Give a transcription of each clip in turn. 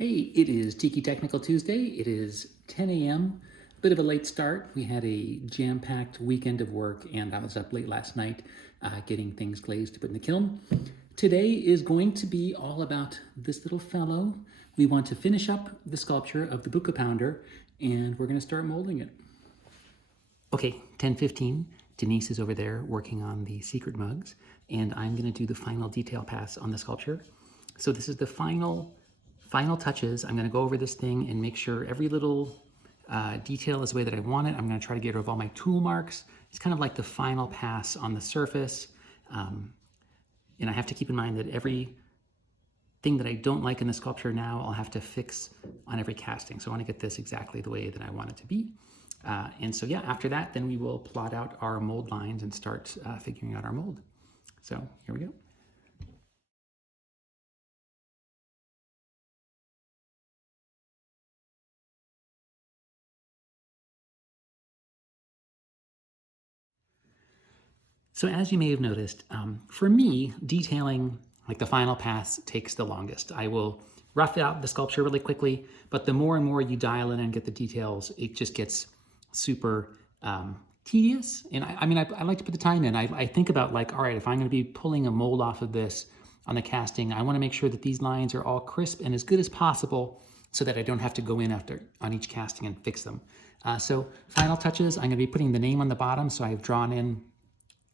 Hey, it is Tiki Technical Tuesday. It is 10 a.m. A bit of a late start. We had a jam-packed weekend of work, and I was up late last night getting things glazed to put in the kiln. Today is going to be all about this little fellow. We want to finish up the sculpture of the Puka Pounder, and we're going to start molding it. Okay, 10:15. Denise is over there working on the secret mugs, and I'm going to do the final detail pass on the sculpture. So this is the final touches. I'm going to go over this thing and make sure every little detail is the way that I want it. I'm going to try to get rid of all my tool marks. It's kind of like the final pass on the surface. And I have to keep in mind that every thing that I don't like in the sculpture now, I'll have to fix on every casting. So I want to get this exactly the way that I want it to be. And so yeah, after that, then we will plot out our mold lines and start figuring out our mold. So here we go. So as you may have noticed, for me, detailing like the final pass takes the longest. I will rough out the sculpture really quickly, but the more and more you dial in and get the details, it just gets super tedious. And I like to put the time in. I think about like, all right, if I'm going to be pulling a mold off of this on the casting, I want to make sure that these lines are all crisp and as good as possible so that I don't have to go in on each casting and fix them. So final touches, I'm going to be putting the name on the bottom. So I've drawn in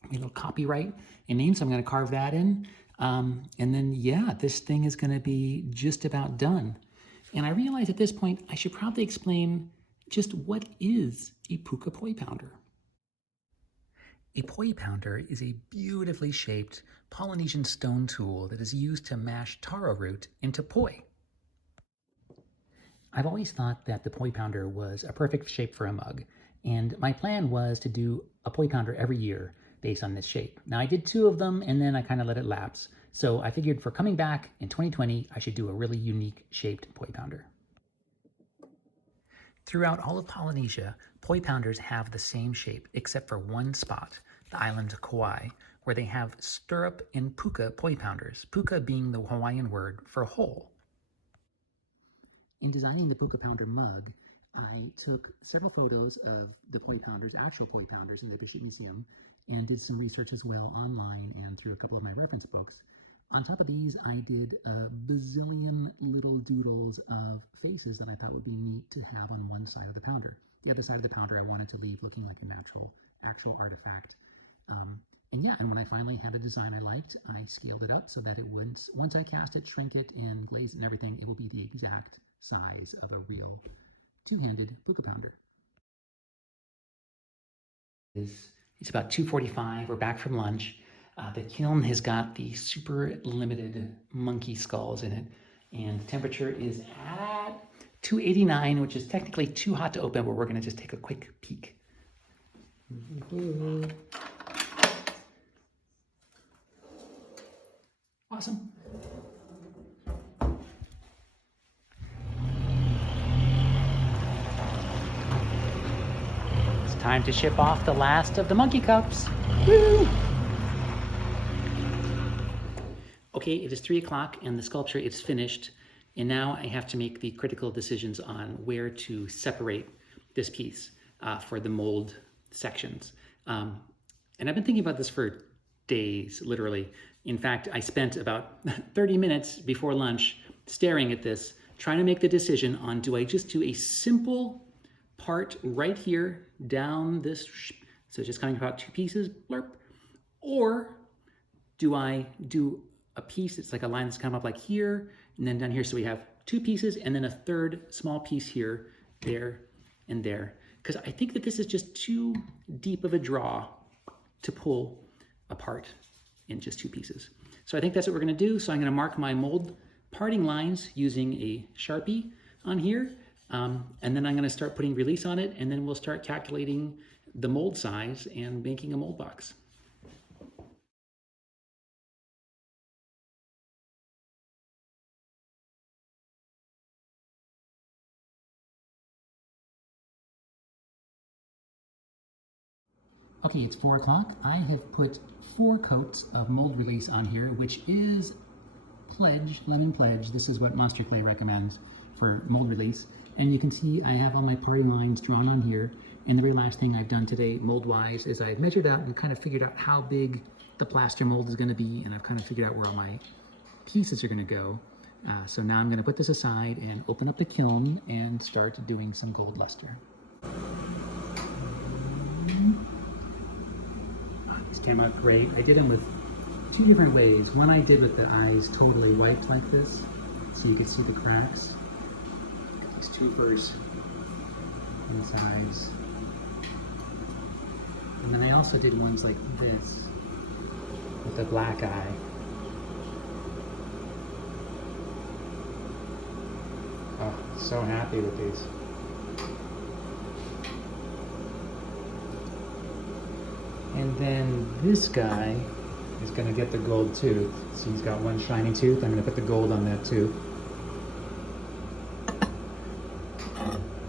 my little copyright and name, so I'm going to carve that in. And then, yeah, this thing is going to be just about done. And I realize at this point, I should probably explain just what is a Puka Pounder. A poi pounder is a beautifully shaped Polynesian stone tool that is used to mash taro root into poi. I've always thought that the poi pounder was a perfect shape for a mug, and my plan was to do a poi pounder every year based on this shape. Now I did 2 of them and then I kind of let it lapse. So I figured for coming back in 2020, I should do a really unique shaped poi pounder. Throughout all of Polynesia, poi pounders have the same shape except for one spot, the island of Kauai, where they have stirrup and puka poi pounders, puka being the Hawaiian word for hole. In designing the Puka Pounder mug, I took several photos of the poi pounders, actual poi pounders in the Bishop Museum, and did some research as well online and through a couple of my reference books. On top of these, I did a bazillion little doodles of faces that I thought would be neat to have on one side of the pounder. The other side of the pounder I wanted to leave looking like an actual artifact. And yeah, and when I finally had a design I liked, I scaled it up so that it would, once I cast it, shrink it, and glaze it and everything, it will be the exact size of a real two-handed Puka Pounder. It's about 2:45. We're back from lunch. The kiln has got the super limited monkey skulls in it, and the temperature is at 289, which is technically too hot to open, but we're going to just take a quick peek. Awesome. It's time to ship off the last of the monkey cups. Woo! Okay, it is 3 o'clock and the sculpture is finished. And now I have to make the critical decisions on where to separate this piece for the mold sections. And I've been thinking about this for days, literally. In fact, I spent about 30 minutes before lunch staring at this, trying to make the decision on, do I just do a simple part right here down this, so just coming about 2 pieces, blurp, or do I do a piece, it's like a line that's come up like here, and then down here, so we have 2 pieces, and then a third small piece here, there, and there. Because I think that this is just too deep of a draw to pull apart in just 2 pieces. So I think that's what we're gonna do. So I'm gonna mark my mold parting lines using a Sharpie on here, and then I'm gonna start putting release on it, and then we'll start calculating the mold size and making a mold box. Okay, it's 4 o'clock. I have put 4 coats of mold release on here, which is Pledge, Lemon Pledge. This is what Monster Clay recommends for mold release. And you can see I have all my party lines drawn on here. And the very last thing I've done today, mold-wise, is I measured out and kind of figured out how big the plaster mold is going to be, and I've kind of figured out where all my pieces are going to go. So now I'm going to put this aside and open up the kiln and start doing some gold luster. These came out great. I did them with two different ways. One I did with the eyes totally white like this, so you could see the cracks. Got these two first eyes. And then I also did ones like this with a black eye. Oh, so happy with these. And then this guy is going to get the gold tooth. So he's got one shiny tooth. I'm going to put the gold on that tooth.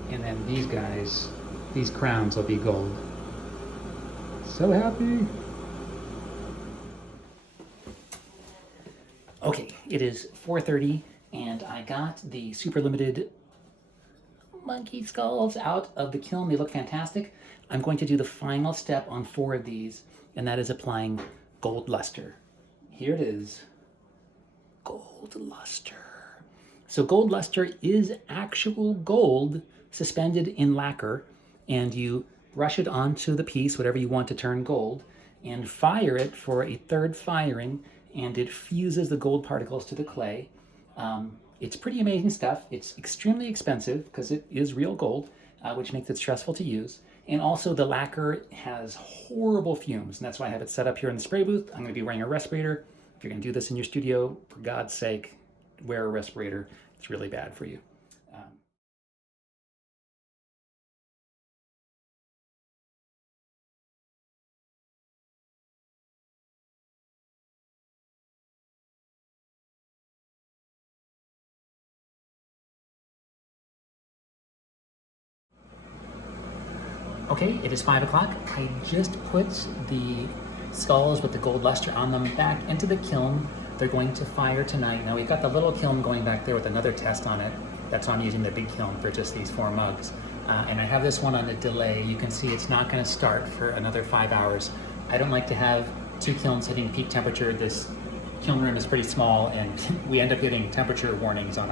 And then these guys, these crowns will be gold. So happy. Okay, it is 4:30 and I got the super limited monkey skulls out of the kiln. They look fantastic. I'm going to do the final step on 4 of these, and that is applying gold luster. Here it is, gold luster. So gold luster is actual gold suspended in lacquer, and you brush it onto the piece, whatever you want to turn gold, and fire it for a 3rd firing, and it fuses the gold particles to the clay. It's pretty amazing stuff. It's extremely expensive because it is real gold, which makes it stressful to use. And also the lacquer has horrible fumes, and that's why I have it set up here in the spray booth. I'm going to be wearing a respirator. If you're going to do this in your studio, for God's sake, wear a respirator. It's really bad for you. Okay, it is 5 o'clock. I just put the skulls with the gold luster on them back into the kiln. They're going to fire tonight. Now we've got the little kiln going back there with another test on it. That's why I'm using the big kiln for just these 4 mugs. And I have this one on a delay. You can see it's not going to start for another 5 hours. I don't like to have 2 kilns hitting peak temperature. This kiln room is pretty small, and we end up getting temperature warnings on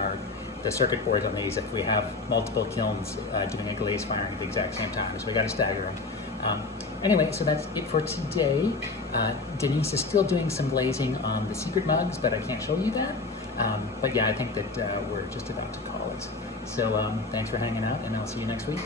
the circuit board on these if we have multiple kilns doing a glaze firing at the exact same time. So we got to stagger them. Anyway, so that's it for today. Denise is still doing some glazing on the secret mugs, but I can't show you that. But yeah, I think that we're just about to call it. So thanks for hanging out, and I'll see you next week.